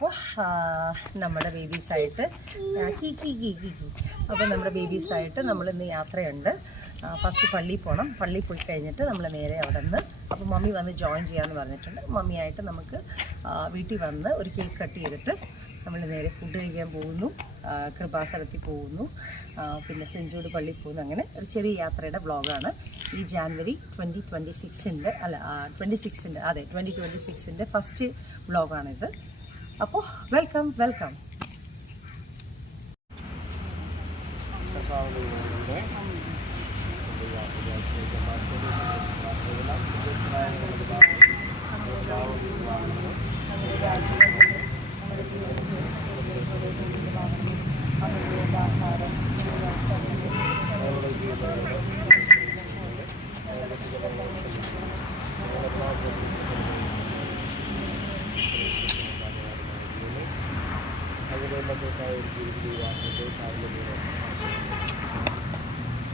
അപ്പോൾ നമ്മുടെ ബേബീസായിട്ട് അപ്പോൾ നമ്മുടെ ബേബീസായിട്ട് നമ്മളിന്ന് യാത്രയുണ്ട്. ഫസ്റ്റ് പള്ളിയിൽ പോകണം. പള്ളിയിൽ പോയി കഴിഞ്ഞിട്ട് നമ്മൾ നേരെ അവിടെ നിന്ന് അപ്പോൾ മമ്മി വന്ന് ജോയിൻ ചെയ്യാമെന്ന് പറഞ്ഞിട്ടുണ്ട്. മമ്മിയായിട്ട് നമുക്ക് വീട്ടിൽ വന്ന് ഒരു കേക്ക് കട്ട് ചെയ്തിട്ട് നമ്മൾ നേരെ ഫുഡ് കഴിക്കാൻ പോകുന്നു. കൃപാസനത്തിൽ പോകുന്നു, പിന്നെ സെൻറ്റ് ജൂഡ് പള്ളിയിൽ പോകുന്നു. അങ്ങനെ ഒരു ചെറിയ യാത്രയുടെ വ്ളോഗാണ് ഈ ജാനുവരി 2026 അല്ല 26 അതെ 2026 ഫസ്റ്റ് വ്ളോഗാണിത്. അപ്പോൾ വെൽക്കം.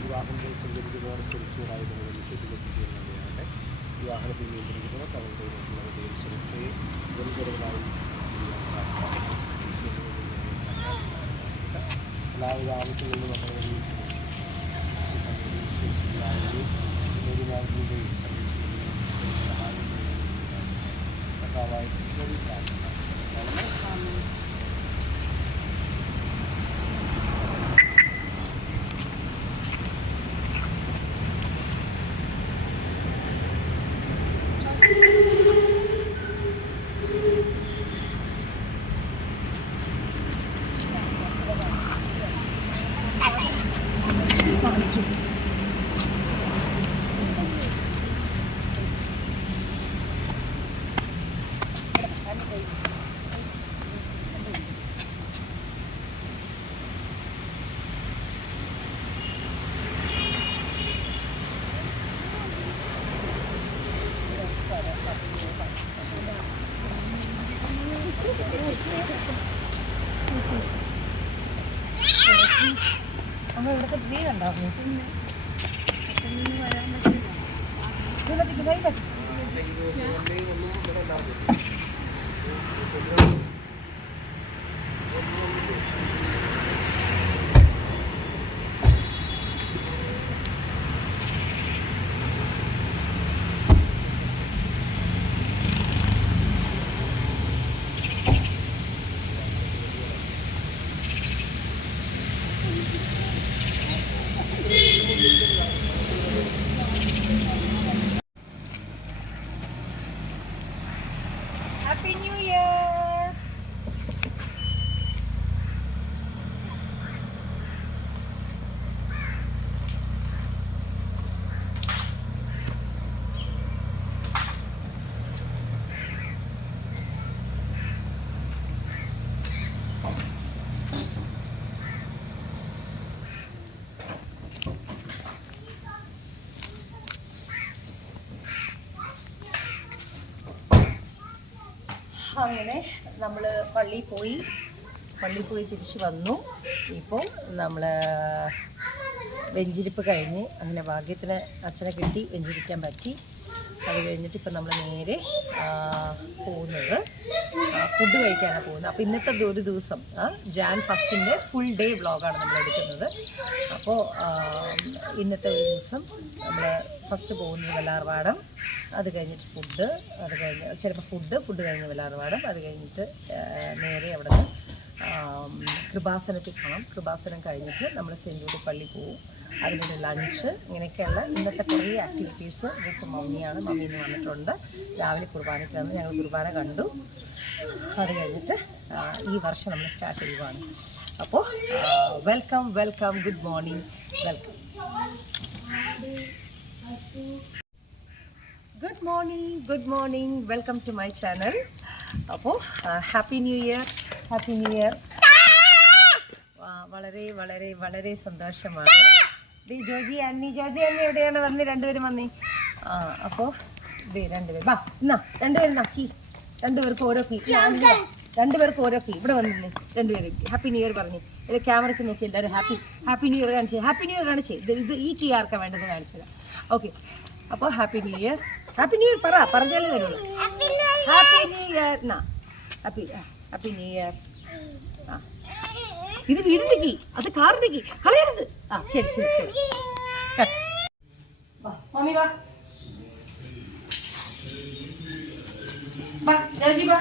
വിവാഹത്തിൽ സഞ്ചരിക്കുന്നവർ സുരക്ഷയോടായി വീട്ടിലെത്തിക്കുന്നതാണ്. വിവാഹത്തിൽ നിയന്ത്രിക്കുന്നവർ തങ്ങളുടെ സുരക്ഷയെ ജനകരമായി എല്ലാവിധ ആവശ്യങ്ങളിലും വളരെയധികം സഹായം നമ്മൾ ഇവിടുത്തെ ട്രീ ഉണ്ടായിരുന്നു. Happy New Year! അങ്ങനെ നമ്മൾ പള്ളിയിൽ പോയി തിരിച്ച് വന്നു. ഇപ്പോൾ നമ്മൾ വെഞ്ചിരിപ്പ് കഴിഞ്ഞ് അങ്ങനെ ഭാഗ്യത്തിന് അച്ഛനെ കിട്ടി, വെഞ്ചിരിക്കാൻ പറ്റി. അത് കഴിഞ്ഞിട്ട് ഇപ്പം നമ്മൾ നേരെ പോകുന്നത് ഫുഡ് കഴിക്കാനാണ് പോകുന്നത്. അപ്പോൾ ഇന്നത്തെ ഒരു ദിവസം ജാൻ 1 ഫുൾ ഡേ വ്ളോഗാണ് നമ്മൾ എടുക്കുന്നത്. അപ്പോൾ ഇന്നത്തെ ഒരു ദിവസം നമ്മൾ ഫസ്റ്റ് പോകുന്നത് വെള്ളാർപാടം, അത് കഴിഞ്ഞിട്ട് ഫുഡ്, അത് കഴിഞ്ഞ് ചിലപ്പോൾ ഫുഡ് കഴിഞ്ഞ് വെള്ളാർപാടം, അത് കഴിഞ്ഞിട്ട് നേരെ അവിടെ നിന്ന് കൃപാസനത്തിൽ പോകണം. കൃപാസനം കഴിഞ്ഞിട്ട് നമ്മൾ സെൻറ്റ് ജൂഡ് പള്ളി പോകും. അതിൻ്റെ ലഞ്ച്, ഇങ്ങനെയൊക്കെയുള്ള ഇന്നത്തെ കുറേ ആക്ടിവിറ്റീസ് ഇതൊക്കെ മമ്മീന്ന് വന്നിട്ടുണ്ട്. രാവിലെ കുർബാനയ്ക്ക് വന്ന് ഞങ്ങൾ കുർബാന കണ്ടു. അത് കഴിഞ്ഞിട്ട് ഈ വർഷം നമ്മൾ സ്റ്റാർട്ട് ചെയ്യുവാണ്. അപ്പോൾ welcome, good morning, welcome. Good morning, welcome to my channel. അപ്പോൾ ഹാപ്പി ന്യൂ ഇയർ. വളരെ സന്തോഷമാണ്. ജോജി അന്നി എവിടെയാണ്? വന്ന് രണ്ടുപേരും വന്നേ. അപ്പോൾ രണ്ടുപേരും വാ, എന്നാ രണ്ടുപേരും നക്കി, രണ്ടുപേർക്ക് ഓരോ കീ, ഇവിടെ വന്നില്ലേ രണ്ടുപേരും. ഹാപ്പി ന്യൂ ഇയർ പറഞ്ഞു. ഇത് ക്യാമറയ്ക്ക് നോക്കി എല്ലാവരും ഹാപ്പി ന്യൂ ഇയർ കാണിച്ചേ. ഇത് ഈ കീ ആർക്കാ വേണ്ടത് കാണിച്ചത്. ഓക്കെ, അപ്പോൾ ഹാപ്പി ന്യൂ ഇയർ പറഞ്ഞാലേ വരുള്ളൂ. Happy new year. Happy new year. ആ ഇത് വീടിൻ്റെ കീ, അത് കാറിൻ്റെ കീ, കളയരുത്. ആ ശരി ശരി ശരി. വാ മമ്മി വാ വാ രാജി വാ.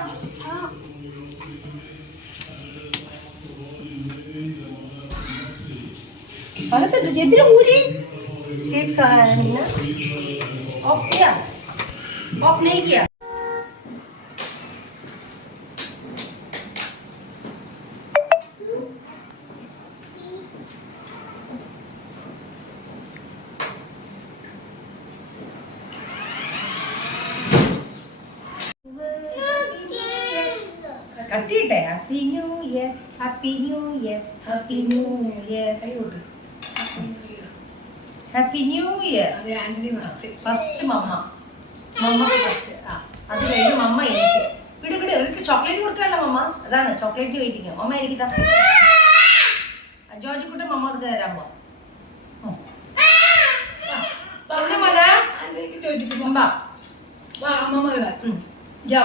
അകത്തിട്ട് എന്തിനു ഊരി കേക്ക് ഓഫ് ചെയ്യാ, ഓഫ് नहीं किया. കട്ടിയിട്ടെ happy new year, happy new year, happy new year, happy new year. First മമ്മ, മമ്മ ഫസ്റ്റ്. ആ അത് കഴിഞ്ഞ് മമ്മ എനിക്ക് വിട് വിട്, എനിക്ക് ചോക്ലേറ്റ് കൊടുക്കാമല്ലോ മമ്മ. അതാണ് ചോക്ലേറ്റ് വെയിറ്റിങ്. മമ്മ എനിക്ക് ജോജിക്കുട്ടൻ മമ്മ അത് തരാൻ പോവാം.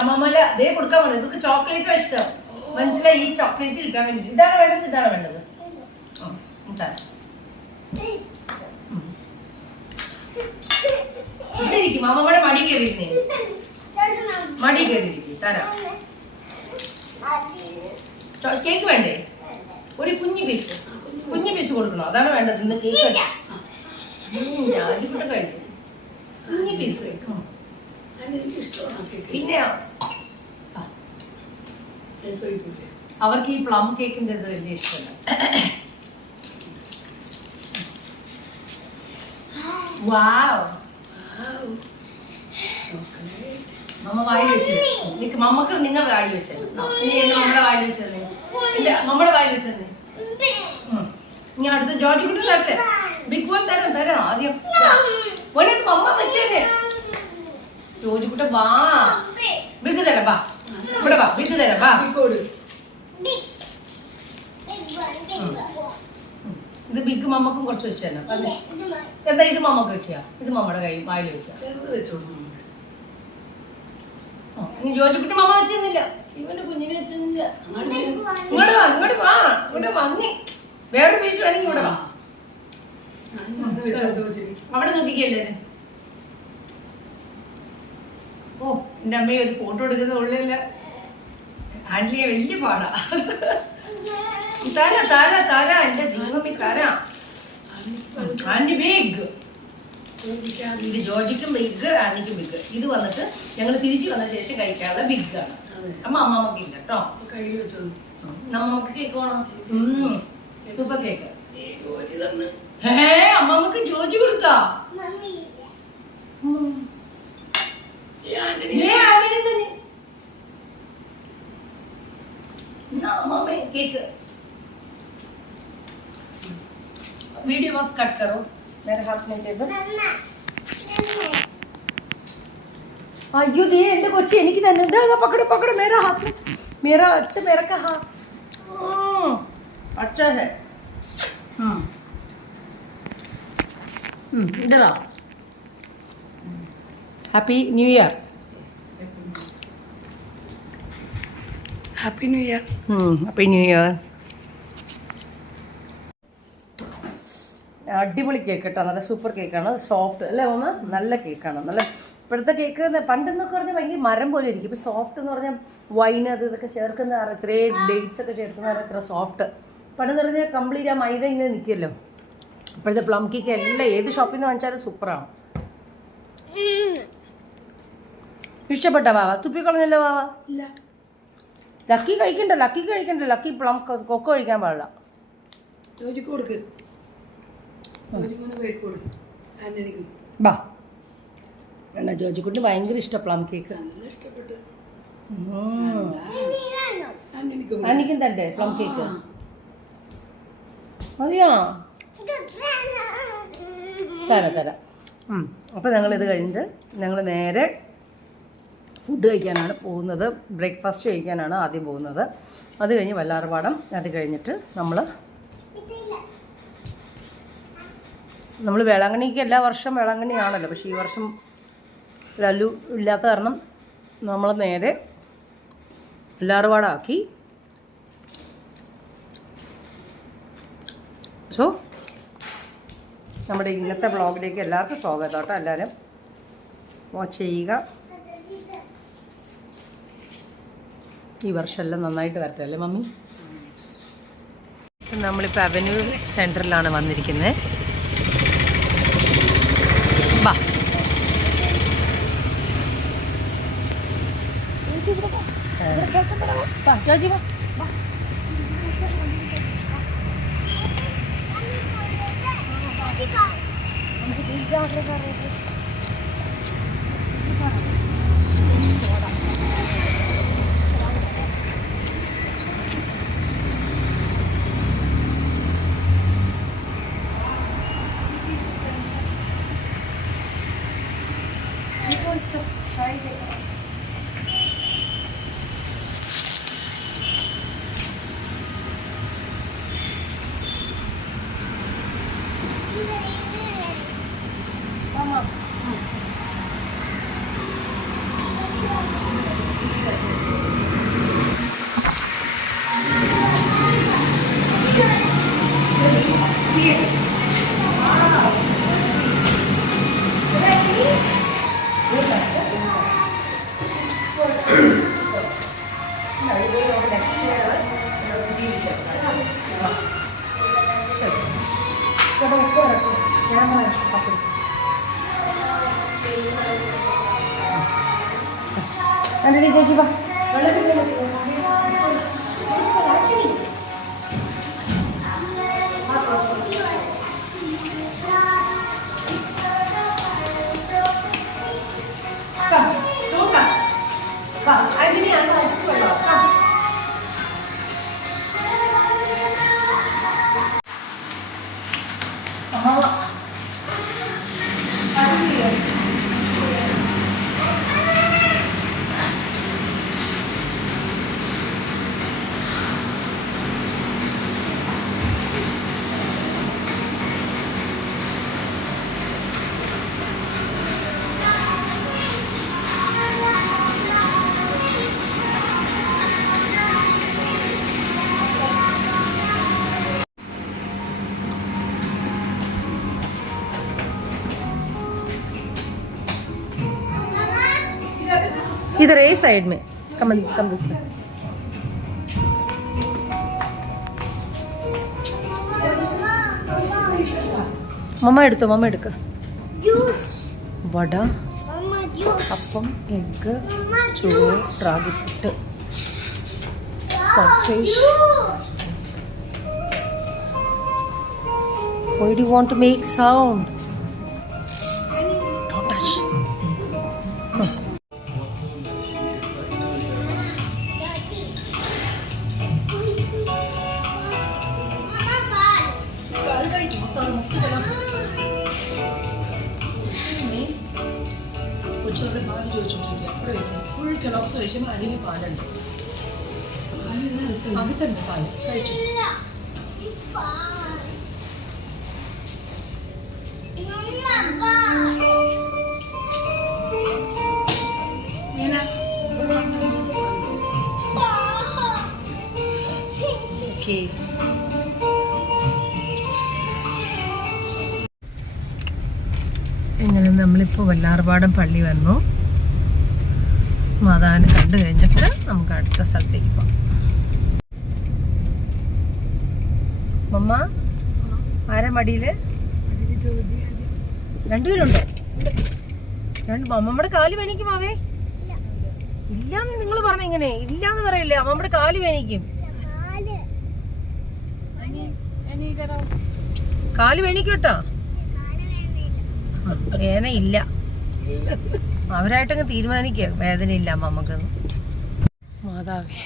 അമ്മമ്മല ദേ കൊടുക്കാൻ വേണ്ടി ഇവർക്ക് ചോക്ലേറ്റ് ഇഷ്ടം. മനസ്സിലായി? ഈ ചോക്ലേറ്റ് കിട്ടാൻ വേണ്ടി ഇതാണ് വേണ്ടത്, ഇതാണ് വേണ്ടത്. ഇവിടെ ഇരിക്കും അമ്മമ്മയുടെ മടി കയറിയിരുന്നേ, മടി കയറിയിരിക്കും. തരാം. കേക്ക് വേണ്ടേ? ഒരു കുഞ്ഞു പീസ് കൊടുക്കണം. അതാണ് വേണ്ടത്. ഇന്ന് കേക്ക് രാജിക്കൂട്ടം കഴിക്കും. കുഞ്ഞു പീസ് പിന്നെ അവർക്ക് ഈ പ്ലം കേക്കിന്റെ ഇത് വലിയ ഇഷ്ടമല്ല. വാവ്, മമ്മ വായിൽ വെച്ചത് നിനക്ക്, മമ്മക്ക് നിങ്ങൾ വായിൽ വെച്ചത്. ഇനി നമ്മുടെ വായിൽ വെച്ചത്, എന്റെ നമ്മുടെ വായിൽ വെച്ചത്. ഇനി അടുത്ത ജോർജിക്കുട്ടി തരട്ടെ, ബിഗ് വൺ തരാം തരാം. ആദ്യം മോനെ മമ്മ വെച്ചേ. ജോർജിക്കുട്ട വാ, ബിഗ് തരാം വാ, ഇവിടെ വാ, ബിഗ് തരാം വാ. ഇത് ബിഗ് മമ്മക്കും കുറച്ച് വെച്ച് തന്നെ. എന്താ ഇത് മമ്മക്ക് വെച്ചാ? ഇത് മമ്മയുടെ കൈ വായിൽ വെച്ചാ. ഇനി ജോർജിക്കുട്ടി മമ്മ വെച്ചിരുന്നില്ല, ഇവന്റെ കുഞ്ഞിനെ വെച്ചിരുന്നില്ല. ഇങ്ങോട്ട് വാ, ഇങ്ങോട്ട് വാ, ഇങ്ങോട്ട് വന്നി. വേറൊരു പീസ് വേണമെങ്കിൽ ഇവിടെ വാ. അവിടെ നോക്കിക്കല്ലേ. ഓ എന്റെ അമ്മയെ ഒരു ഫോട്ടോ എടുക്കുന്ന ഉള്ളില്ല, ഹാൻഡിൽ ചെയ്യാൻ വലിയ പാടാ. തര തര തര എന്റെ ദീപമി തര. ആന്റി ബിഗ്, ഇത് ജോർജിക്കും ബിഗ്, ആന്റിക്കും ബിഗ്. ഇത് വന്നിട്ട് ഞങ്ങൾ തിരിച്ചു വന്ന ശേഷം കഴിക്കാനുള്ള ബിഗ് ആണ്. അമ്മമ്മക്ക് ഇല്ല കേട്ടോ. നമ്മക്ക് കേക്ക് വേണം, സൂപ്പർ കേക്ക്. അമ്മമ്മക്ക് ജോജി കൊടുത്താ केक वीडियो मत कट करो, मेरे हाथ में दे दो. अयो दे എന്റെ കൊച്ചി എനിക്ക് തന്നെ. ഇതാ പക്കട പക്കട मेरा हाथ में, मेरा अच्छा मेरा का हाथ अच्छा है. इधर आओ. Happy new year. Happy new year. Happy new year. അടിപൊളി കേക്ക് കേട്ടോ, നല്ല സൂപ്പർ കേക്കാണ്. സോഫ്റ്റ് അല്ലേ ഒന്ന്, നല്ല കേക്കാണ്. നല്ല ഇപ്പോഴത്തെ കേക്ക് പണ്ടെന്നൊക്കെ പറഞ്ഞാൽ ഭയങ്കര മരം പോലെ ഇരിക്കും. ഇപ്പം സോഫ്റ്റ് എന്ന് പറഞ്ഞാൽ വൈൻ അത് ഇതൊക്കെ ചേർക്കുന്ന ഇത്രയും ഡേറ്റ്സ് ഒക്കെ ചേർക്കുന്ന ഇത്ര സോഫ്റ്റ്. പണ്ടെന്ന് പറഞ്ഞാൽ കംപ്ലീറ്റ് ആ മൈദ ഇങ്ങനെ നിൽക്കുമല്ലോ. ഇപ്പോഴത്തെ പ്ലം കേക്ക് എല്ലാം ഏത് ഷോപ്പിൽ നിന്ന് വാങ്ങിച്ചാലും സൂപ്പറാണ്. ഇഷ്ടപ്പെട്ട വാവ? തുപ്പിക്കളഞ്ഞല്ലോ വാവ. ഇല്ല, ലക്കി കഴിക്കണ്ട, ലക്കി കഴിക്കണ്ട. ലക്കി പ്ലം കൊക്കോ കഴിക്കാൻ പാടില്ല. ജോജിക്ക് കൊടുക്ക്, ബാ. എന്നാ ജോജിക്കുട്ടി ഭയങ്കര ഇഷ്ടം പ്ലം കേക്ക്. അനിക്കും തരട്ടെ പ്ലം കേക്ക്? മതിയോ? തരാം തരാം. അപ്പോൾ ഞങ്ങളിത് കഴിഞ്ഞ് ഞങ്ങൾ നേരെ ഫുഡ് കഴിക്കാനാണ് പോകുന്നത്. ബ്രേക്ക്ഫാസ്റ്റ് കഴിക്കാനാണ് ആദ്യം പോകുന്നത്. അത് കഴിഞ്ഞ് വല്ലാർപാടം. അത് കഴിഞ്ഞിട്ട് നമ്മൾ വേളാങ്കണ്ണിക്ക് എല്ലാ വർഷം വേളാങ്കണ്ണിയാണല്ലോ. പക്ഷേ ഈ വർഷം ലല്ലു ഇല്ലാത്ത കാരണം നമ്മൾ നേരെ വല്ലാർപാടാക്കി സോ നമ്മുടെ ഇന്നത്തെ വ്ളോഗിലേക്ക് എല്ലാവർക്കും സ്വാഗതം കേട്ടോ. എല്ലാവരും വാച്ച് ചെയ്യുക. ഈ വർഷമെല്ലാം നന്നായിട്ട് വരട്ടെ അല്ലേ മമ്മി? നമ്മളിപ്പോൾ അവന്യൂ സെൻറ്ററിലാണ് വന്നിരിക്കുന്നത്. ബാ ചേച്ചി വാ. इधर ए साइड में कम दिस में. മമ്മ എടുക്ക. Vada, appam, egg, stew, ragi puttu, sausage. Why do you want to make sound? Don't touch. കൊച്ചുകളുടെ പാല് ചോദിച്ചോണ്ടിരിക്കുക. അവിടെ വെക്കുന്നത് ഫുൾ കിളോക്സ് കഴിച്ചുമ്പോൾ അടിയിൽ പാലുണ്ട്. അകത്തുണ്ട് പാല്. കഴിച്ചു. ഓക്കെ. ഇങ്ങനെ നമ്മളിപ്പോൾ വല്ലാർപാടം പള്ളി വന്നു. മാതാവിനെ കണ്ടു കഴിഞ്ഞിട്ട് നമുക്ക് അടുത്ത സ്ഥലത്തേക്ക് പോകാം. മമ്മ ആരാ മടിയില്? രണ്ടുപേരുണ്ടോ? അമ്മമ്മയുടെ കാല് വേനിക്കും. മാവേ ഇല്ലാന്ന് നിങ്ങൾ പറഞ്ഞ ഇങ്ങനെ ഇല്ലാന്ന് പറയില്ലേ? അമ്മമ്മയുടെ കാല് വേനിക്കും. കാല് വേനിക്കും കേട്ടോ. വേദന ഇല്ല. അവരായിട്ടങ്ങ് തീരുമാനിക്കുക വേദന ഇല്ല അമ്മമ്മക്ക്. മാതാവേ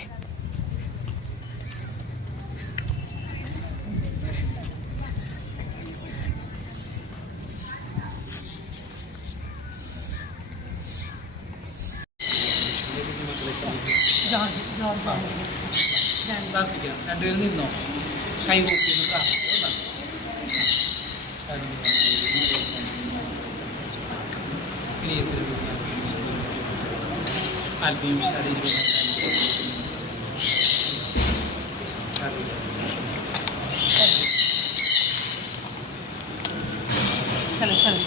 രണ്ടുപേരും നിന്നോ കൈ അല്പയും ശാരീരിക चलो चलो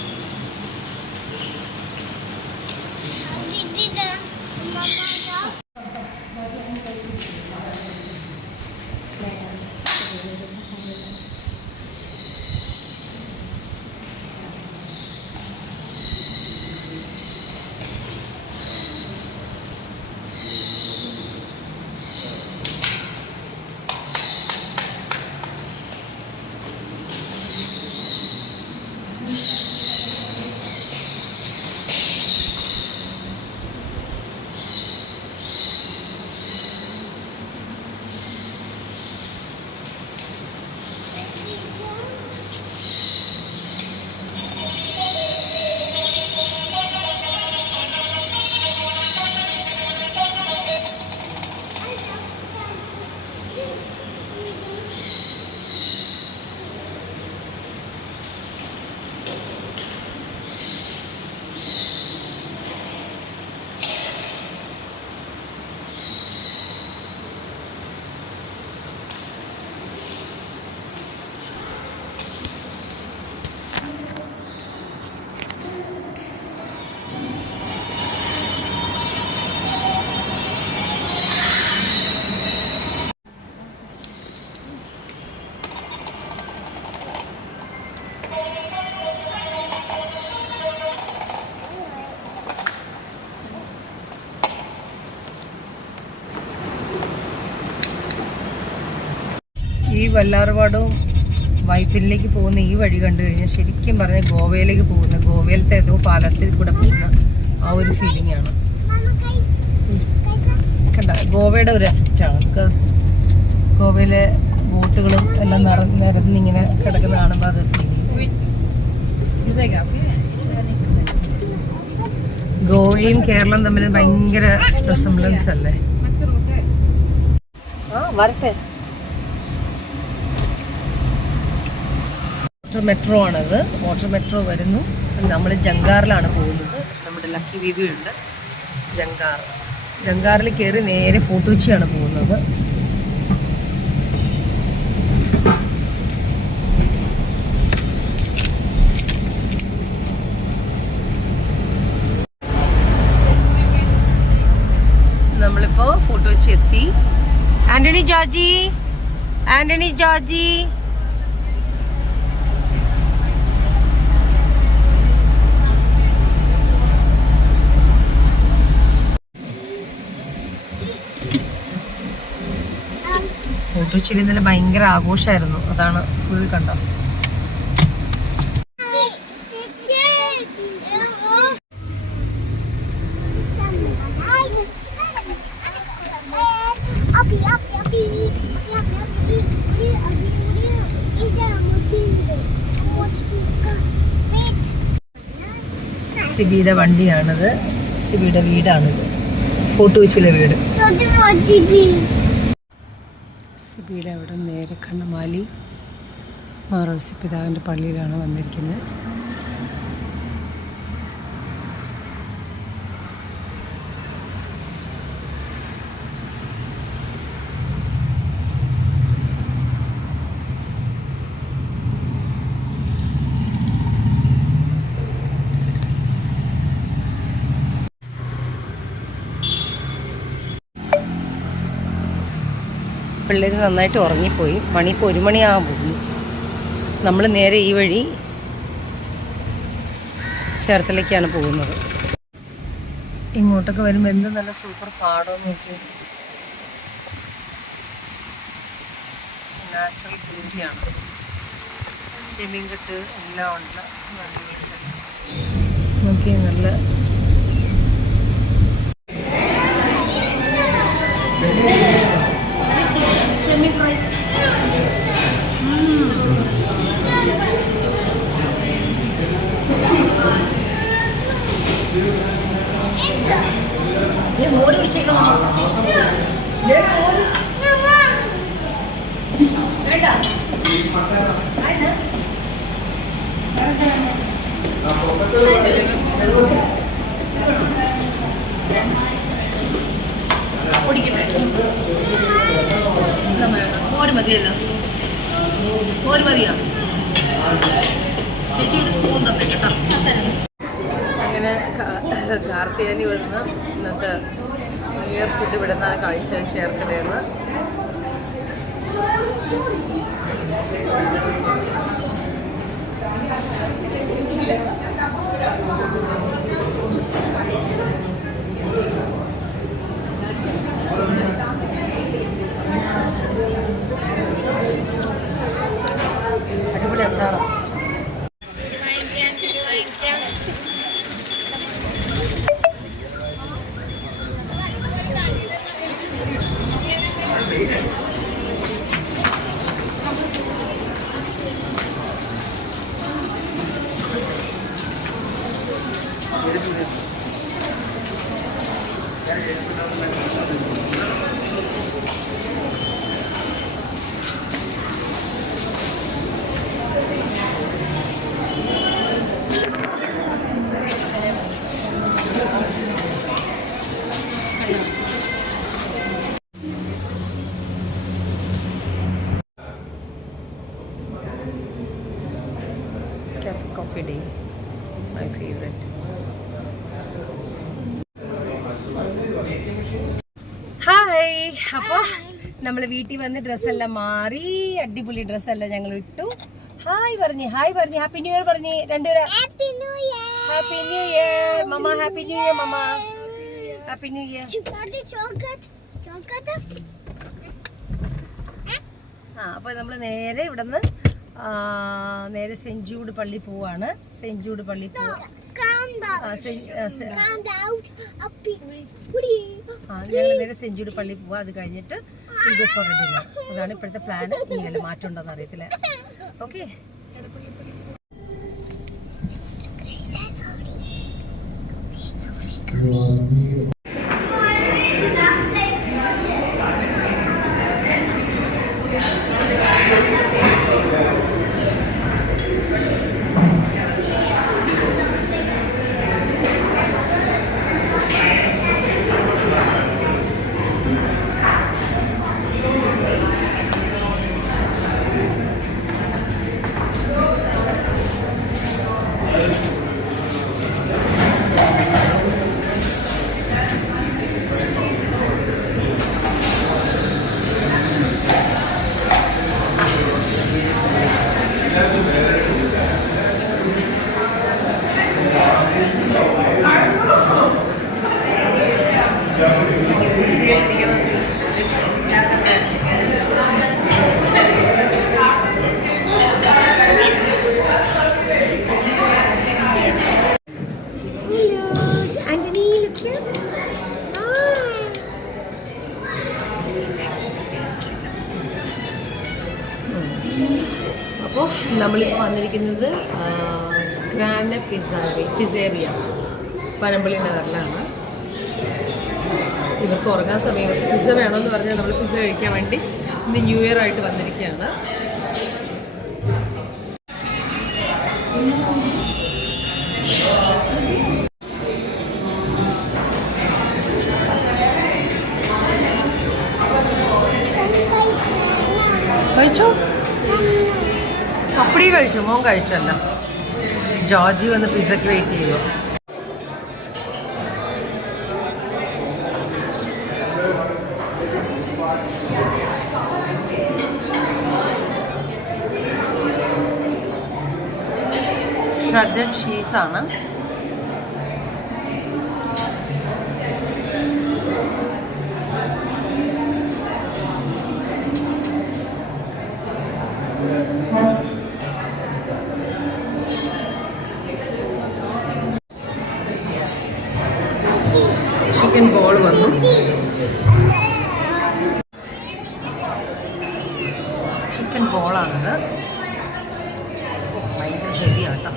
ഈ വല്ലാർപാടവും വൈപ്പിനിലേക്ക് പോകുന്ന ഈ വഴി കണ്ടു കഴിഞ്ഞാൽ ശരിക്കും പറഞ്ഞാൽ ഗോവയിലേക്ക് പോകുന്ന ഗോവയിലത്തെ ഏതോ പാലത്തിൽ കൂടെ പോകുന്ന ആ ഒരു ഫീലിംഗ് ആണ്. കണ്ട ഗോവയുടെ ഒരു എഫക്റ്റാണ്. ബിക്കോസ് ഗോവയിലെ ബോട്ടുകളും എല്ലാം നിരന്നിങ്ങനെ കിടക്കുന്ന കാണുമ്പോൾ അത് ഫീൽ ചെയ്യും. ഗോവയും കേരളവും തമ്മിൽ ഭയങ്കര റിസംബ്ലൻസ് അല്ലേ? വരട്ടെ. വാട്ടർ മെട്രോ ആണത്. വാട്ടർ മെട്രോ വരുന്നു. നമ്മൾ ജങ്കാറിലാണ് പോകുന്നത്. നമ്മുടെ ലക്കി വീവി ഉണ്ട് ജങ്കാർ. ജങ്കാറിൽ കയറി നേരെ ഫോർട്ട് കൊച്ചിയാണ് പോകുന്നത്. നമ്മളിപ്പോ ഫോർട്ട് കൊച്ചി എത്തി. ആന്റണി ജോർജി, ആന്റണി ജോർജി. ഫോർട്ട് കൊച്ചിയിൽ ഇന്നലെ ഭയങ്കര ആഘോഷമായിരുന്നു. അതാണ് ഫുൾ കണ്ടോ. സിബിയുടെ വണ്ടിയാണിത്. സിബിയുടെ വീടാണിത്. ഫോർട്ട് കൊച്ചിയിലെ വീട്. സിബിയുടെ അവിടെ നേരെ കണ്ണമാലി മാറോസി പിതാവിൻ്റെ പള്ളിയിലാണ് വന്നിരിക്കുന്നത്. പിള്ളേർ നന്നായിട്ട് ഉറങ്ങിപ്പോയി. മണി ഇപ്പോൾ 1 മണിയാകാൻ പോകുന്നു. നമ്മൾ നേരെ ഈ വഴി ചേർത്തലയ്ക്കാണ് പോകുന്നത്. ഇങ്ങോട്ടൊക്കെ വരുമ്പോൾ എന്ത് നല്ല സൂപ്പർ പാടം നോക്കി. നാച്ചുറൽ ബ്യൂട്ടിയാണ്. ചെമ്മീൻ കെട്ട് എല്ലാം ഉണ്ട്. നോക്കി നല്ല ചെമ്മീൻ ഫ്രൈ. മോര് പിടിച്ചേക്കണം. വേണ്ട കുടിക്കട്ടെ. മോര് മതിയല്ലോ. മോര് മതിയാ ചേച്ചി? ഒരു സ്പൂൺ തന്നെ. തന്നേക്ക് കേട്ടോ. അങ്ങനെ കാർത്തിയാനി വന്ന് ഇന്നത്തെ ന്യൂ ഇയർ ഫുഡ് ഇവിടെ നിന്നാണ് കഴിച്ചത് ചേർക്കലേന്ന്. അടിപൊളി അച്ചാറ്. Coffee day, my favorite. Hi, അപ്പോൾ നമ്മൾ വീട്ടിൽ വന്ന് ഡ്രസ്സെല്ലാം മാറി അടിപൊളി ഡ്രസ്സെല്ലാം ഞങ്ങൾ ഇട്ടു. ഹായ് പറഞ്ഞേ, ഹാപ്പി ന്യൂ ഇയർ പറഞ്ഞേ രണ്ടുപേരും. ഹാപ്പി ന്യൂ ഇയർ മമ്മ, ഹാപ്പി ന്യൂ ഇയർ മമ്മ, ഹാപ്പി ന്യൂ ഇയർ. അപ്പോൾ നമ്മൾ നേരെ ഇവിടെ നിന്ന് നേരെ സെന്റ് ജൂഡ് പള്ളി പോവാണ്. സെന്റ് ജൂഡ് പള്ളി പോവാ. ഞങ്ങൾ നേരെ സെന്റ് ജൂഡ് പള്ളി പോവാ. അത് കഴിഞ്ഞിട്ട് ഡിന്നർ. അതാണ് ഇപ്പോഴത്തെ പ്ലാൻ. ഇനി മാറ്റം ഉണ്ടോന്ന് അറിയത്തില്ല. ഓക്കെ. അപ്പോൾ നമ്മളിപ്പോൾ വന്നിരിക്കുന്നത് ഗ്രാൻഡ് പിസേറിയ പനമ്പള്ളി നഗറിലാണ്. ഇവർക്ക് ഉറങ്ങാൻ സമയം പിസ്സ വേണമെന്ന് പറഞ്ഞാൽ നമ്മൾ പിസ്സ കഴിക്കാൻ വേണ്ടി ഇന്ന് ന്യൂ ഇയർ ആയിട്ട് വന്നിരിക്കുകയാണ്. കഴിച്ചോ? അപ്പടി കഴിച്ചു. മോൻ കഴിച്ചല്ല. ജോർജി വന്ന് പിസ്സയ്ക്ക് വെയിറ്റ് ചെയ്യുമോ? ഷ്രെഡഡ് ചീസാണ്. ചിക്കൻ ബോൾ വന്നു. ചിക്കൻ ബോളാണത്. ഭയങ്കര ഹെവിയാട്ടോ.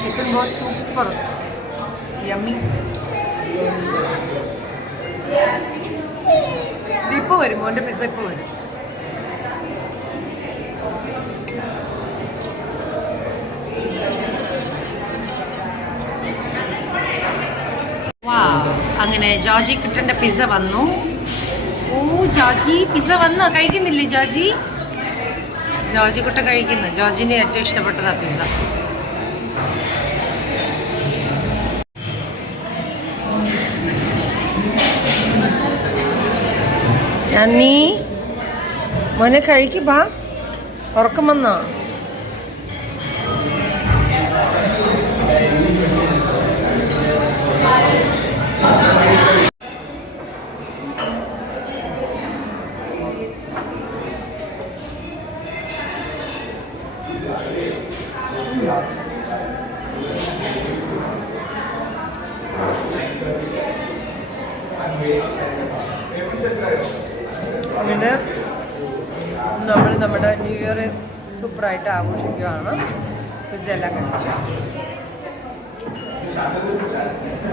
chicken was super yummy. വരും, മോൻ്റെ പിസ്സ ഇപ്പോൾ വരും. അങ്ങനെ ജോർജി കുട്ടൻ്റെ പിസ്സ വന്നു. ഓ ജോർജി പിസ്സ വന്നോ? കഴിക്കുന്നില്ലേ ജോർജി? ജോർജി കുട്ട കഴിക്കുന്നു. ജോർജിന് ഏറ്റവും ഇഷ്ടപ്പെട്ടതാ പിസ്സ. അന്നീ മോനെ കഴിക്കുവാ, ഉറക്കം വന്നോ? അങ്ങനെ നമ്മൾ നമ്മുടെ ന്യൂ ഇയർ സൂപ്പറായിട്ട് ആഘോഷിക്കുകയാണ്. പിസ്സ എല്ലാം കഴിച്ചു.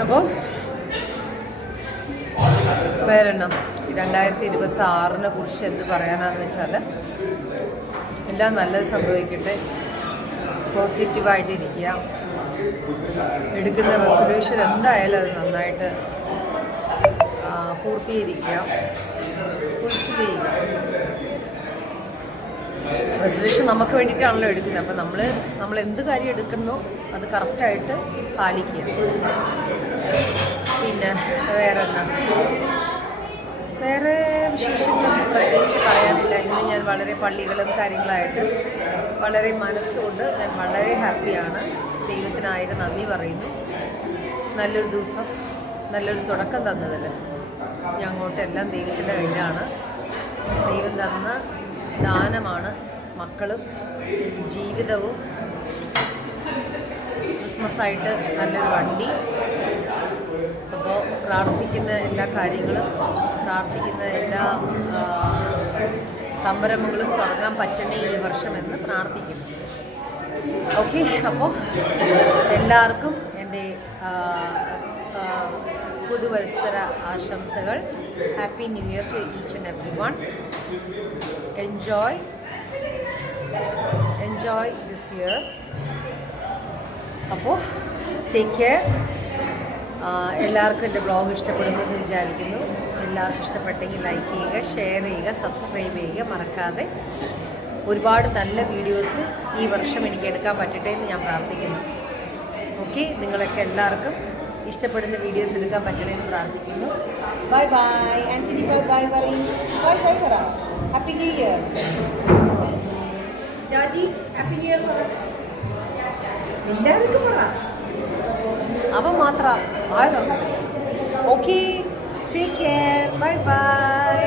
അപ്പോൾ വേറെണ്ണം 2026 കുറിച്ച് എന്ത് പറയാനാന്ന് വെച്ചാൽ, എല്ലാം നല്ലത് സംഭവിക്കട്ടെ, പോസിറ്റീവായിട്ടിരിക്കുക, എടുക്കുന്ന റെസൊല്യൂഷൻ എന്തായാലും അത് നന്നായിട്ട് പൂർത്തീകരിക്കുക, ഫുൾഫിൽ ചെയ്യുക. റെസൊല്യൂഷൻ നമുക്ക് വേണ്ടിയിട്ടാണല്ലോ എടുക്കുന്നത്. അപ്പം നമ്മൾ എന്ത് കാര്യം എടുക്കുന്നോ അത് കറക്റ്റായിട്ട് പാലിക്കുക. പിന്നെ വേറെ വിശേഷങ്ങളൊന്നും പ്രത്യേകിച്ച് പറയാനില്ല. ഇന്ന് ഞാൻ വളരെ പള്ളികളും കാര്യങ്ങളായിട്ട് വളരെ മനസ്സുകൊണ്ട് ഞാൻ വളരെ ഹാപ്പിയാണ്. ദൈവത്തിനായിരം നന്ദി പറയുന്നു. നല്ലൊരു ദിവസം, നല്ലൊരു തുടക്കം തന്നതിൽ ഞാൻ അങ്ങോട്ടെല്ലാം ദൈവത്തിൻ്റെ കയ്യിലാണ്. ദൈവം തന്ന ദാനമാണ് മക്കളും ജീവിതവും. ക്രിസ്മസായിട്ട് നല്ലൊരു വണ്ടി. അപ്പോൾ പ്രാർത്ഥിക്കുന്ന എല്ലാ കാര്യങ്ങളും, പ്രാർത്ഥിക്കുന്ന എല്ലാ സംരംഭങ്ങളും തുടങ്ങാൻ പറ്റണേ ഈ വർഷമെന്ന് പ്രാർത്ഥിക്കുന്നു. ഓക്കെ, അപ്പോൾ എല്ലാവർക്കും എൻ്റെ പുതുവത്സര ആശംസകൾ. Happy new year to each and every one. Enjoy this year. അപ്പോൾ ടേക്ക് കെയർ. എല്ലാവർക്കും എൻ്റെ ബ്ലോഗ് ഇഷ്ടപ്പെടുമെന്ന് വിചാരിക്കുന്നു. എല്ലാവർക്കും ഇഷ്ടപ്പെട്ടെങ്കിൽ ലൈക്ക് ചെയ്യുക, ഷെയർ ചെയ്യുക, സബ്സ്ക്രൈബ് ചെയ്യുക മറക്കാതെ. ഒരുപാട് നല്ല വീഡിയോസ് ഈ വർഷം എനിക്ക് എടുക്കാൻ പറ്റട്ടെ എന്ന് ഞാൻ പ്രാർത്ഥിക്കുന്നു. ഓക്കെ, നിങ്ങളൊക്കെ എല്ലാവർക്കും ഇഷ്ടപ്പെടുന്ന വീഡിയോസ് എടുക്കാൻ പറ്റണേ എന്ന് പ്രാർത്ഥിക്കുന്നു. Bye bye. Antony bye bye പറയും. ബൈ ബൈ പറ. Happy new year. Jaji happy new year പറ. എല്ലാവർക്കും പറ. അവൻ മാത്രം ആയതോ? Okay, take care. Bye by.